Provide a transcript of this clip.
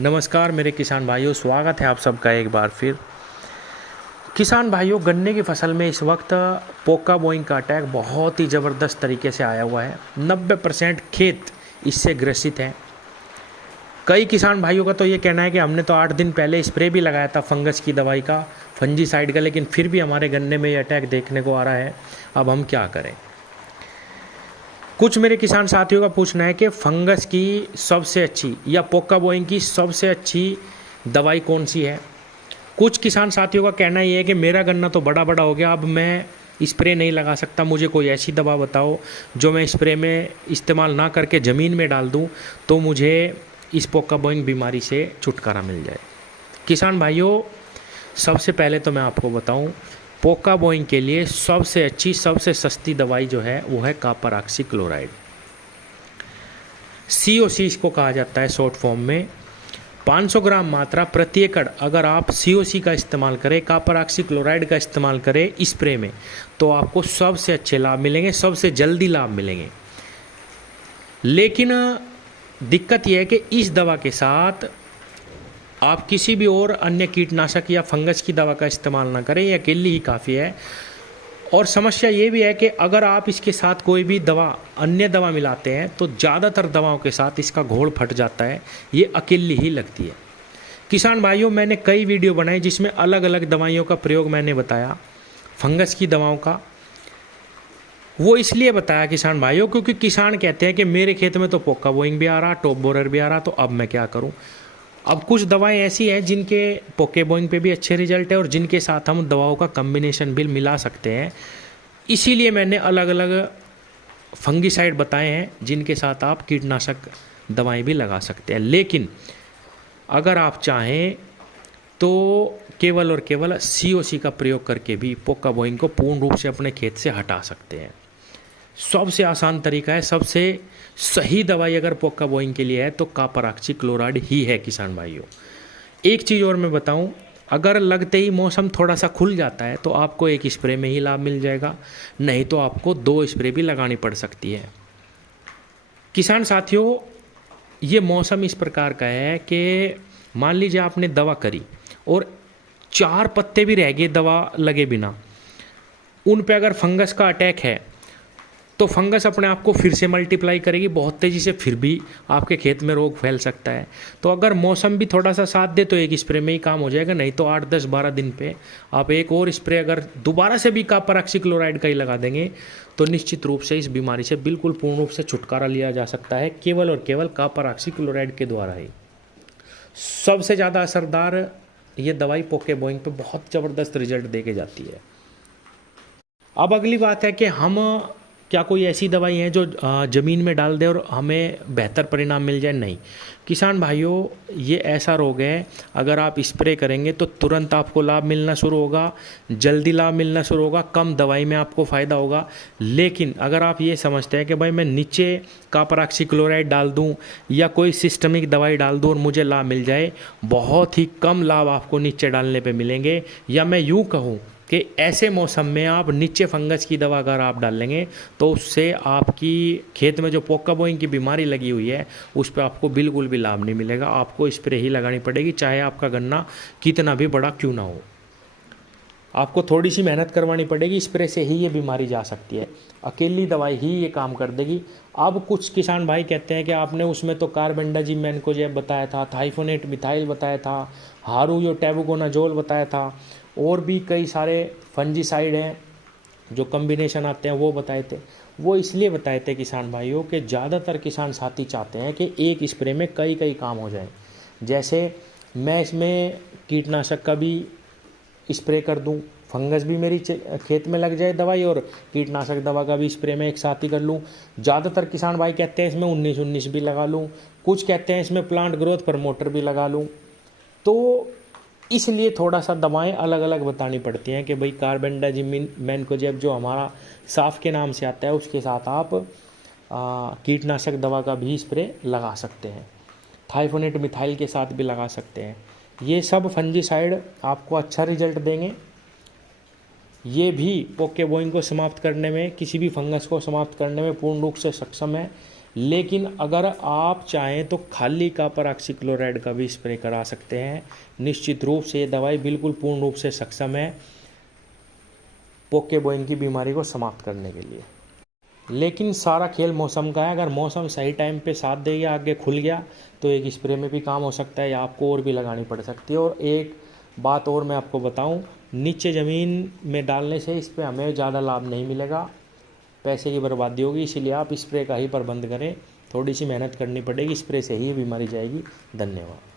नमस्कार मेरे किसान भाइयों, स्वागत है आप सबका एक बार फिर। किसान भाइयों, गन्ने की फसल में इस वक्त पोका बोइंग का अटैक बहुत ही ज़बरदस्त तरीके से आया हुआ है। 90% खेत इससे ग्रसित हैं। कई किसान भाइयों का तो ये कहना है कि हमने तो 8 दिन पहले स्प्रे भी लगाया था फंगस की दवाई का, फंजीसाइड का, लेकिन फिर भी हमारे गन्ने में ये अटैक देखने को आ रहा है। अब हम क्या करें? कुछ मेरे किसान साथियों का पूछना है कि फंगस की सबसे अच्छी या पोका बोइंग की सबसे अच्छी दवाई कौन सी है। कुछ किसान साथियों का कहना ये है कि मेरा गन्ना तो बड़ा बड़ा हो गया, अब मैं स्प्रे नहीं लगा सकता, मुझे कोई ऐसी दवा बताओ जो मैं स्प्रे में इस्तेमाल ना करके ज़मीन में डाल दूं तो मुझे इस पोका बोइंग बीमारी से छुटकारा मिल जाए। किसान भाइयों, सबसे पहले तो मैं आपको बताऊं, पोका बोइंग के लिए सबसे अच्छी सबसे सस्ती दवाई जो है वो है कॉपर ऑक्सी क्लोराइड। COC इसको कहा जाता है शॉर्ट फॉर्म में। 500 ग्राम मात्रा प्रति एकड़ अगर आप COC का इस्तेमाल करें, कॉपर ऑक्सी क्लोराइड का इस्तेमाल करें स्प्रे में, तो आपको सबसे अच्छे लाभ मिलेंगे, सबसे जल्दी लाभ मिलेंगे। लेकिन दिक्कत यह है कि इस दवा के साथ आप किसी भी और अन्य कीटनाशक या फंगस की दवा का इस्तेमाल ना करें, यह अकेली ही काफ़ी है। और समस्या ये भी है कि अगर आप इसके साथ कोई भी दवा, अन्य दवा मिलाते हैं तो ज़्यादातर दवाओं के साथ इसका घोल फट जाता है, ये अकेली ही लगती है। किसान भाइयों, मैंने कई वीडियो बनाए जिसमें अलग अलग दवाइयों का प्रयोग मैंने बताया, फंगस की दवाओं का। वो इसलिए बताया किसान भाइयों क्योंकि किसान कहते हैं कि मेरे खेत में तो पोका बोइंग भी आ रहा, टॉप बोरर भी आ रहा, तो अब मैं क्या करूं। अब कुछ दवाएं ऐसी हैं जिनके पोके बोइंग पे भी अच्छे रिजल्ट है और जिनके साथ हम दवाओं का कम्बिनेशन भी मिला सकते हैं। इसीलिए मैंने अलग अलग फंगीसाइड बताए हैं जिनके साथ आप कीटनाशक दवाएं भी लगा सकते हैं। लेकिन अगर आप चाहें तो केवल और केवल COC का प्रयोग करके भी पोका बोइंग को पूर्ण रूप से अपने खेत से हटा सकते हैं। सबसे आसान तरीका है, सबसे सही दवाई अगर पोका बोइंग के लिए है तो कॉपर ऑक्सी क्लोराइड ही है किसान भाइयों। एक चीज़ और मैं बताऊं, अगर लगते ही मौसम थोड़ा सा खुल जाता है तो आपको एक स्प्रे में ही लाभ मिल जाएगा, नहीं तो आपको 2 स्प्रे भी लगानी पड़ सकती है। किसान साथियों, ये मौसम इस प्रकार का है कि मान लीजिए आपने दवा करी और 4 पत्ते भी रह गए दवा लगे बिना, उन पे अगर फंगस का अटैक है तो फंगस अपने आप को फिर से मल्टीप्लाई करेगी बहुत तेज़ी से, फिर भी आपके खेत में रोग फैल सकता है। तो अगर मौसम भी थोड़ा सा साथ दे तो एक स्प्रे में ही काम हो जाएगा, नहीं तो 8, 10, 12 दिन पे आप एक और स्प्रे अगर दोबारा से भी कॉपर ऑक्सी क्लोराइड का ही लगा देंगे तो निश्चित रूप से इस बीमारी से बिल्कुल पूर्ण रूप से छुटकारा लिया जा सकता है, केवल और केवल कॉपर ऑक्सी क्लोराइड के द्वारा ही। सबसे ज़्यादा असरदार ये दवाई पोके बोइंग पे बहुत ज़बरदस्त रिजल्ट दे के जाती है। अब अगली बात है कि हम क्या कोई ऐसी दवाई है जो ज़मीन में डाल दे और हमें बेहतर परिणाम मिल जाए? नहीं किसान भाइयों, ये ऐसा रोग है, अगर आप स्प्रे करेंगे तो तुरंत आपको लाभ मिलना शुरू होगा, जल्दी लाभ मिलना शुरू होगा, कम दवाई में आपको फ़ायदा होगा। लेकिन अगर आप ये समझते हैं कि भाई मैं नीचे कॉपर ऑक्सी क्लोराइड डाल दूं या कोई सिस्टमिक दवाई डाल दूं और मुझे लाभ मिल जाए, बहुत ही कम लाभ आपको नीचे डालने पे मिलेंगे। या मैं यूँ कहूँ कि ऐसे मौसम में आप नीचे फंगस की दवा अगर आप डाल लेंगे तो उससे आपकी खेत में जो पोका बोइंग की बीमारी लगी हुई है उस पर आपको बिल्कुल भी लाभ नहीं मिलेगा। आपको स्प्रे ही लगानी पड़ेगी, चाहे आपका गन्ना कितना भी बड़ा क्यों ना हो। आपको थोड़ी सी मेहनत करवानी पड़ेगी, स्प्रे से ही ये बीमारी जा सकती है, अकेली दवाई ही ये काम कर देगी। अब कुछ किसान भाई कहते हैं कि आपने उसमें तो कार्बेंडाजिम मैनकोजेब बताया था, थाइफोनेट मिथाइल बताया था, हारू टैबुकोनाजोल बताया था, और भी कई सारे फंजीसाइड हैं जो कम्बिनेशन आते हैं वो बताए थे। वो इसलिए बताए थे किसान भाइयों कि ज़्यादातर किसान साथी चाहते हैं कि एक स्प्रे में कई कई काम हो जाए। जैसे मैं इसमें कीटनाशक का भी स्प्रे कर दूं, फंगस भी मेरी खेत में लग जाए दवाई, और कीटनाशक दवा का भी स्प्रे में एक साथ ही कर लूं। ज़्यादातर किसान भाई कहते हैं इसमें 19-19 भी लगा लूं, कुछ कहते हैं इसमें प्लांट ग्रोथ प्रमोटर भी लगा लूं। तो इसलिए थोड़ा सा दवाएं अलग अलग बतानी पड़ती हैं कि भाई कार्बेंडाजिम मैनकोजेब जो हमारा साफ के नाम से आता है उसके साथ आप कीटनाशक दवा का भी स्प्रे लगा सकते हैं, थाइफोनेट मिथाइल के साथ भी लगा सकते हैं। ये सब फंजीसाइड आपको अच्छा रिजल्ट देंगे। ये भी पोके बोइंग को समाप्त करने में, किसी भी फंगस को समाप्त करने में पूर्ण रूप से सक्षम है। लेकिन अगर आप चाहें तो खाली कॉपर-ऑक्सीक्लोराइड का भी स्प्रे करा सकते हैं। निश्चित रूप से ये दवाई बिल्कुल पूर्ण रूप से सक्षम है पोके बोइंग की बीमारी को समाप्त करने के लिए। लेकिन सारा खेल मौसम का है। अगर मौसम सही टाइम पे साथ दे गया, आगे खुल गया, तो एक स्प्रे में भी काम हो सकता है या आपको और भी लगानी पड़ सकती है। और एक बात और मैं आपको बताऊं, नीचे ज़मीन में डालने से इस पर हमें ज़्यादा लाभ नहीं मिलेगा, पैसे की बर्बादी होगी। इसीलिए आप स्प्रे का ही प्रबंध करें, थोड़ी सी मेहनत करनी पड़ेगी, स्प्रे से ही ये बीमारी जाएगी। धन्यवाद।